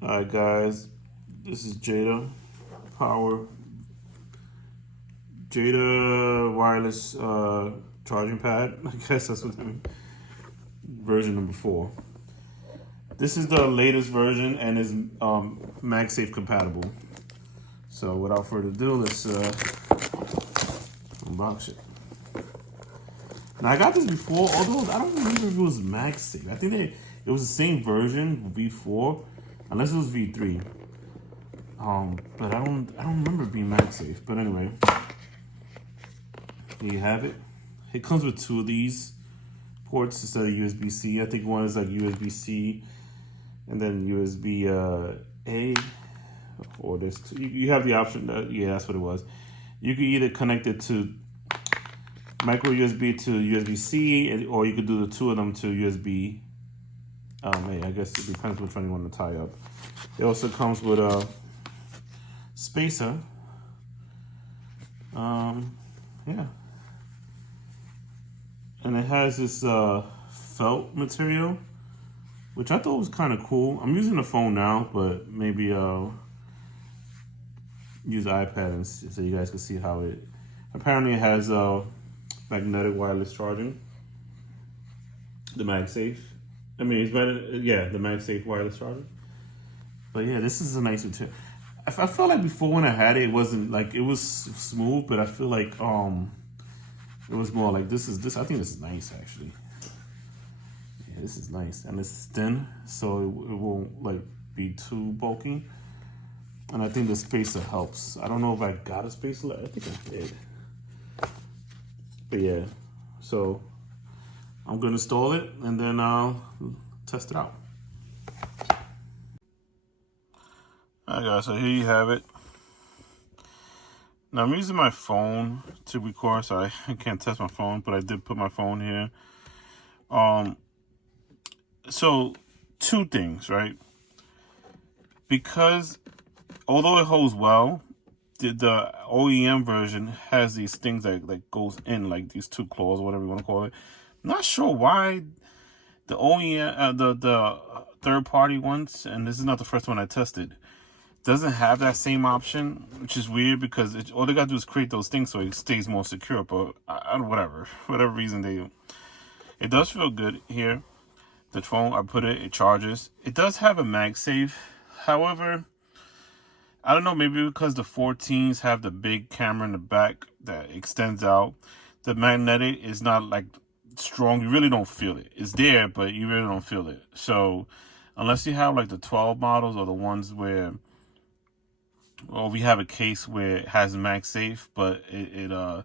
Alright guys, this is Jeda Power Jeda wireless charging pad. I guess that's what I mean. Version number 4. This is the latest version and is magsafe compatible. So without further ado, let's unbox it. Now I got this before, although I don't remember if it was magsafe. I think it was the same version V4, unless it was V3. But I don't remember it being MagSafe. But anyway, there you have it. It comes with 2 of these ports instead of USB-C. I think one is like USB-C and then USB-A, or there's 2. You have the option that, yeah, that's what it was. You could either connect it to micro USB to USB-C, or you could do the 2 of them to USB. I guess it depends which one you want to tie up. It also comes with a spacer. Yeah. And it has this felt material, which I thought was kind of cool. I'm using the phone now, but maybe use the iPad and so you guys can see how it. Apparently, it has magnetic wireless charging. The MagSafe. I mean, it's better. Yeah, the MagSafe wireless charging. But yeah, this is a nice material. I felt like before when I had it, it wasn't like it was smooth, but I feel like it was more like this. I think this is nice actually. Yeah, this is nice, and it's thin, so it won't like be too bulky. And I think the spacer helps. I don't know if I got a spacer. I think I did. But yeah, so I'm gonna install it and then I'll test it out. Alright guys, so here you have it. Now I'm using my phone to record, so I can't test my phone, but I did put my phone here. So 2 things, right? Because although it holds well, the OEM version has these things that goes in, like these 2 claws, or whatever you want to call it. I'm not sure why the OEM, the third-party ones, and this is not the first one I tested, doesn't have that same option, which is weird because all they gotta do is create those things so it stays more secure. But whatever reason it does feel good here. The phone, I put it charges. It does have a MagSafe. However, I don't know, maybe because the 14s have the big camera in the back that extends out, the magnetic is not like strong. You really don't feel it. It's there, but you really don't feel it. So unless you have like the 12 models or the ones where, well, we have a case where it has MagSafe, but the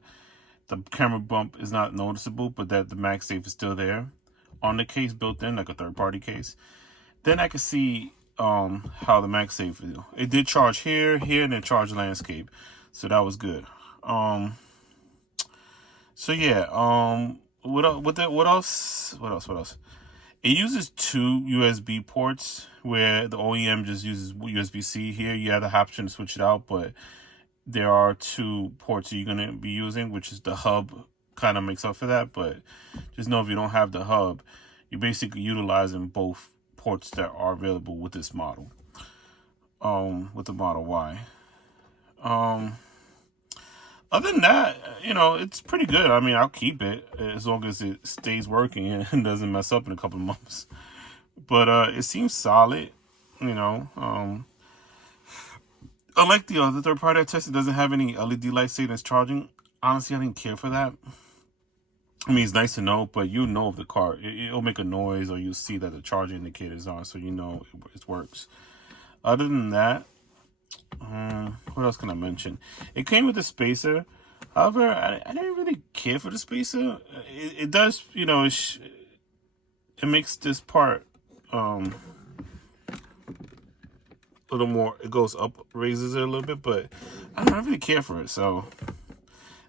camera bump is not noticeable, but that the MagSafe is still there on the case built in, like a third-party case, then I can see how the MagSafe is. It did charge here, and then charge landscape, so that was good. So yeah, what else? It uses 2 USB ports where the OEM just uses USB-C. Here you have the option to switch it out, but there are 2 ports that you're going to be using, which is the hub kind of makes up for that. But just know if you don't have the hub, you're basically utilizing both ports that are available with this model, with the Model Y. Other than that, it's pretty good. I mean, I'll keep it as long as it stays working and doesn't mess up in a couple of months. But it seems solid, Unlike the other third party I tested, doesn't have any LED lights saying it's charging. Honestly, I didn't care for that. I mean, it's nice to know, but you know if the car, it'll make a noise or you'll see that the charging indicator is on, so you know it works. Other than that, what else can I mention? It came with a spacer. However, I didn't really care for the spacer. It does, it makes this part a little more. It goes up, raises it a little bit, but I don't really care for it. So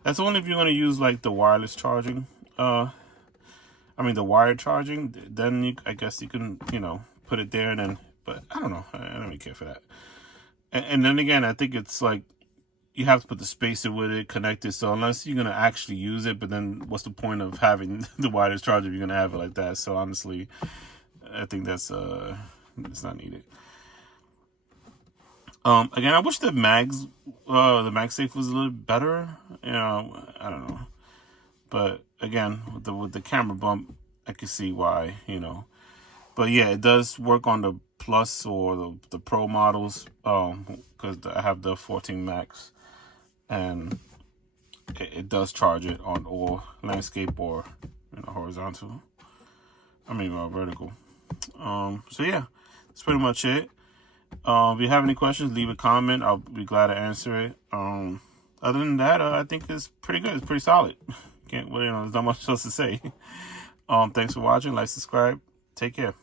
that's only if you're going to use like the wireless charging. The wired charging. Then I guess you can, put it there and then. But I don't know. I don't really care for that. And then again, I think it's like you have to put the spacer with it, connect it. So unless you're going to actually use it, but then what's the point of having the wireless charger if you're going to have it like that? So honestly, I think that's it's not needed. Again, I wish the MagSafe was a little better. You know, I don't know. But again, with the camera bump, I can see why, you know. But yeah, it does work on the Plus or the Pro models, because I have the 14 Max, and it does charge it on or landscape or, you know, horizontal. I mean, vertical. So yeah, that's pretty much it. If you have any questions, leave a comment. I'll be glad to answer it. Other than that, I think it's pretty good. It's pretty solid. Well, you know, there's not much else to say. Thanks for watching. Like, subscribe. Take care.